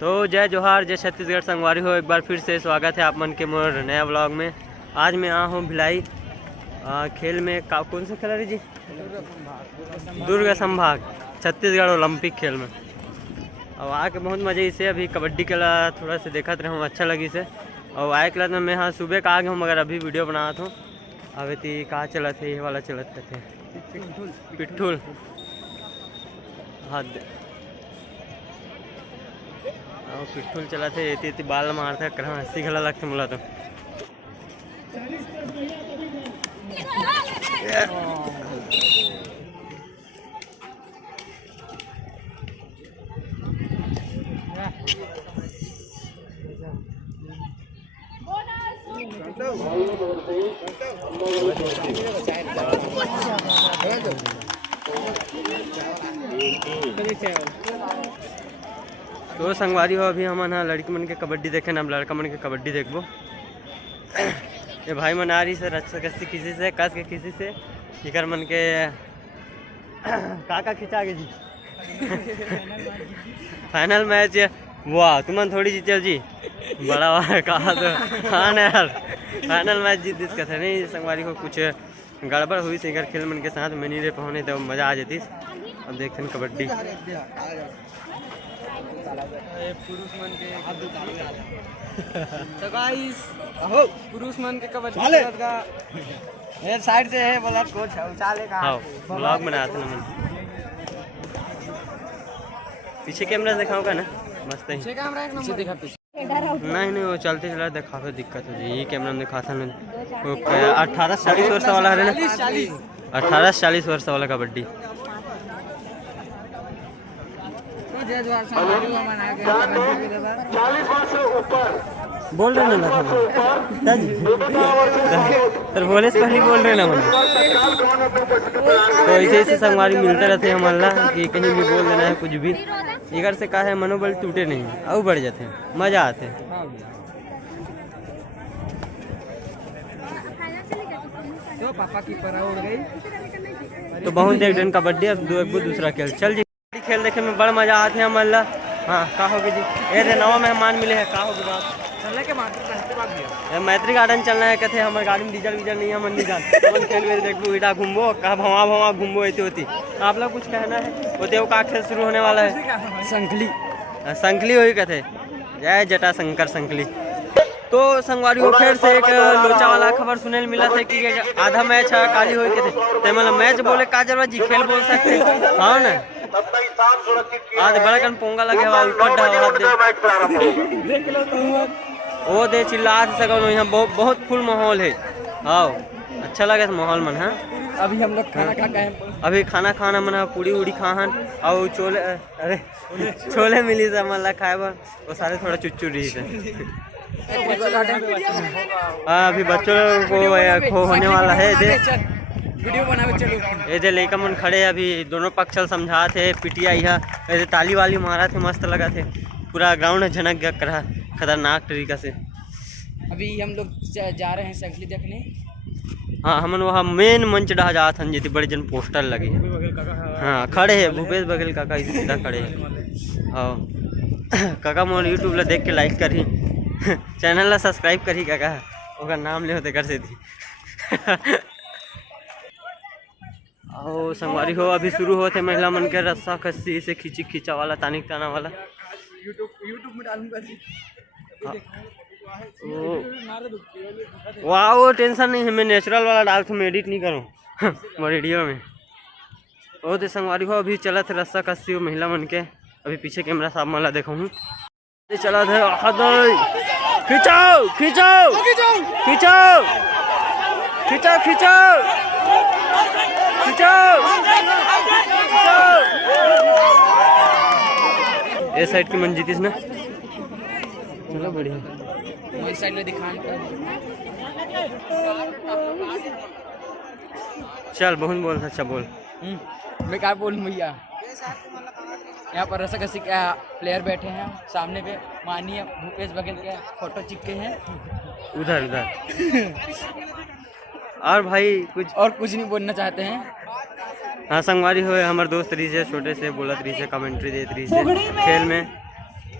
तो जय जोहार, जय छत्तीसगढ़ संगवारी हो। एक बार फिर से स्वागत है आप मन के मोर नया व्लॉग में। आज मैं आया हूँ भिलाई खेल में। कौन सा खेल है जी? दुर्ग संभाग छत्तीसगढ़ ओलंपिक खेल में। और आके बहुत मज़े इसे अभी कबड्डी खेला थोड़ा सा देखते रहा हूँ, अच्छा लगी से। और आए क्लास में मैं हाँ सुबह का आ गया हूँ, मगर अभी वीडियो बना था। अभी ती कहाँ चला थे, ये वाला चलत थे पिट्ठुल। हाँ पिट्ठुल चला थे, इतनी बाल मारते कहाँ हंसी खला लगते मुला तो। तो संगवारी हो अभी हम ना लड़की मन के कबड्डी देखे ना, लड़का मन के कबड्डी देखबो। ये भाई मन आ रही से रक्षा किसी से कस के किसी से इकर मन के का खिंचा गे जी। फाइनल मैच वाह तुमन थोड़ी जीते जी, बड़ा वाला कहा तो हाँ ना यार फाइनल मैच जीत दिस कथे नहीं। संगवारी को कुछ गड़बड़ हुई से इकर खेल मन के साथ में नहीं रह पाने तो मज़ा आ जाती। अब देखते हैं कबड्डी पुरुष मन के तो गाइस पुरुष मन के कबड्डी का ये साइड से है बोला कोच उछाले का ब्लॉग बनाया था ना मन। पीछे कैमरा दिखाऊंगा ना मस्त है। पीछे कैमरा एक नंबर दिखा पीछे नहीं वो चलते चला दिखावे दिक्कत हो जाए। ये कैमरा में दिखा था ना 18-40 वर्ष वाला है ना, 18-40 वर्ष वाला कबड्डी। बोल रहे ना सर बोले से पहले बोल रहे ना मन। तो ऐसे ऐसे संगवारी मिलते रहते हैं हमारा कि कहीं भी बोल देना है कुछ भी, इधर से कहा है मनोबल टूटे नहीं और बढ़ जाते हैं, मजा आते हैं। तो पापा की परा उड़ गई तो बहुत देख दिन कबड्डी। अब दूसरा खेल चल जी, खेल देखे में बड़ा मजा आते हैं हमारा। हाँ का होगी जी, ये नवा मेहमान मिले हैं, का होगी बात चलने के मैत्री गार्डन चलना है। कहते हमारे गाड़ी में डीजल वीजल नहीं है, मन नहीं खेल में देखो इटा घूमबो कहा भवा भवा घूमबो ऐसी होती। आप लोग कुछ कहना है? वो देव का खेल शुरू होने वाला है, संखली हुई कहते जय जटा शंकर संखली। तो संगवारी को फिर से एक लोचा वाला खबर सुने मिला था कि आधा मैच है काली हुई के थे मतलब मैच बोले काजरवा जी खेल बोल सकते हाँ ना। आज बड़ा कन पोंगा लगे हुआ वो दे चिल्ला सको यहाँ बहुत फुल माहौल है। हाँ अच्छा लगे माहौल मन। हाँ अभी हम लोग खाना खा गए, अभी खाना खाना मना पूरी उड़ी खाहन और छोले अरे छोले मिली से मन खाए वो सारे थोड़ा चुच्चू रही थे। हाँ अभी बच्चों को खो होने वाला है। वीडियो बनावे चलो ये लड़का मन खड़े अभी दोनों पक्ष समझा थे पिटिया ऐसे ताली वाली मारा थे, मस्त लगा थे। पूरा ग्राउंड झनक गया करा खतरनाक तरीका से। अभी हम लोग जा रहे हैं संखली देखने। हाँ हम वहाँ मेन मंच डहा जात हन जी बड़े जन पोस्टर लगे हैं। हाँ खड़े है भूपेश बघेल काका सीधा खड़े है। हाँ काका मोर यूट्यूब ला देख के लाइक करी चैनल ला सब्सक्राइब करी काका ओका नाम ले होते कर से थी। ओ संगवारी हो अभी शुरू होते महिला मन के रस्सा कस्सी से खींचा वाला तानिक ताना वाला यूट्यूब में डालूंगा। वाह वो टेंशन नहीं है, मैं नेचुरल वाला डालता हूँ, एडिट नहीं करूँ वीडियो में। ओ तो संगवारी हो अभी चला थे रस्सा कस्सी महिला मन के। अभी पीछे कैमरा साफ माला देखा हूँ चला था खिंचाओ खिंचाओ खिंचाओ खिंचाओ खिंचाओ ये साइड की मन जीतीस ना, चलो बढ़िया साइड में दिखा चल बहुत बोल अच्छा बोल। मैं क्या बोलूं भैया, यहाँ पर रस्साकसी के प्लेयर बैठे हैं, सामने पे माननीय भूपेश बघेल के फोटो चिपके हैं उधर और भाई कुछ नहीं बोलना चाहते हैं। हाँ संगवारी हो हमारे दोस्त रही से छोटे से बोलत रही से कमेंट्री देत रही से खेल में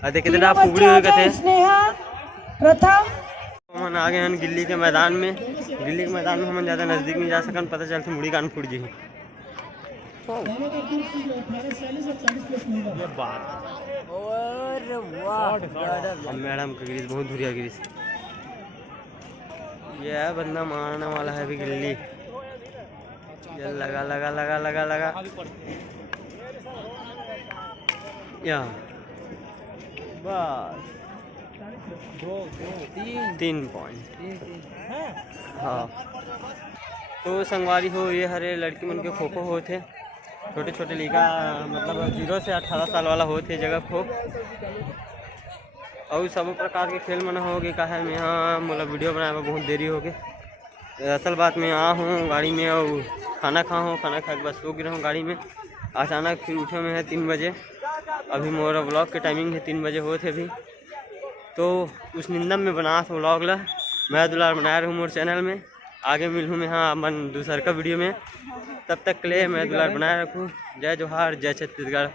अरे कितना फुगड़ी हुए थे प्रथम हम आ गए हैं गिल्ली के मैदान में। गिल्ली के मैदान में हम ज़्यादा नज़दीक नहीं जा सकन, पता चलते मुड़ी कान फुट जी। मैडम का गिरीश बहुत धुरिया गिरीश, ये बंदा मारने वाला है अभी गिल्ली। ये लगा लगा लगा लगा लगा या बस 3 पॉइंट। हाँ तो संगवारी हो ये हरे लड़की मन के खो खो हो थे, छोटे छोटे लीगा मतलब 0 से 18 साल वाला हो थे जगह खो और सब प्रकार के खेल मन हो गए। कहा मैं यहाँ मोला वीडियो बनाए में बहुत देरी हो गई। असल बात मैं आ हूँ गाड़ी में और खाना खा हूँ, खाना खा के बस सो गिरा हूँ गाड़ी में। अचानक फिर उठे में है 3 बजे, अभी मोरा ब्लॉग के टाइमिंग है 3 बजे हो थे अभी। तो उस निंदम में बना था व्लॉग ला, मैं दुलार बना रहा हूँ मोर चैनल में। आगे मिलूँ मैं हाँ मन दूसर का वीडियो में, तब तक के लिए मैं दुलार बनाए रखूँ। जय जोहार, जय छत्तीसगढ़।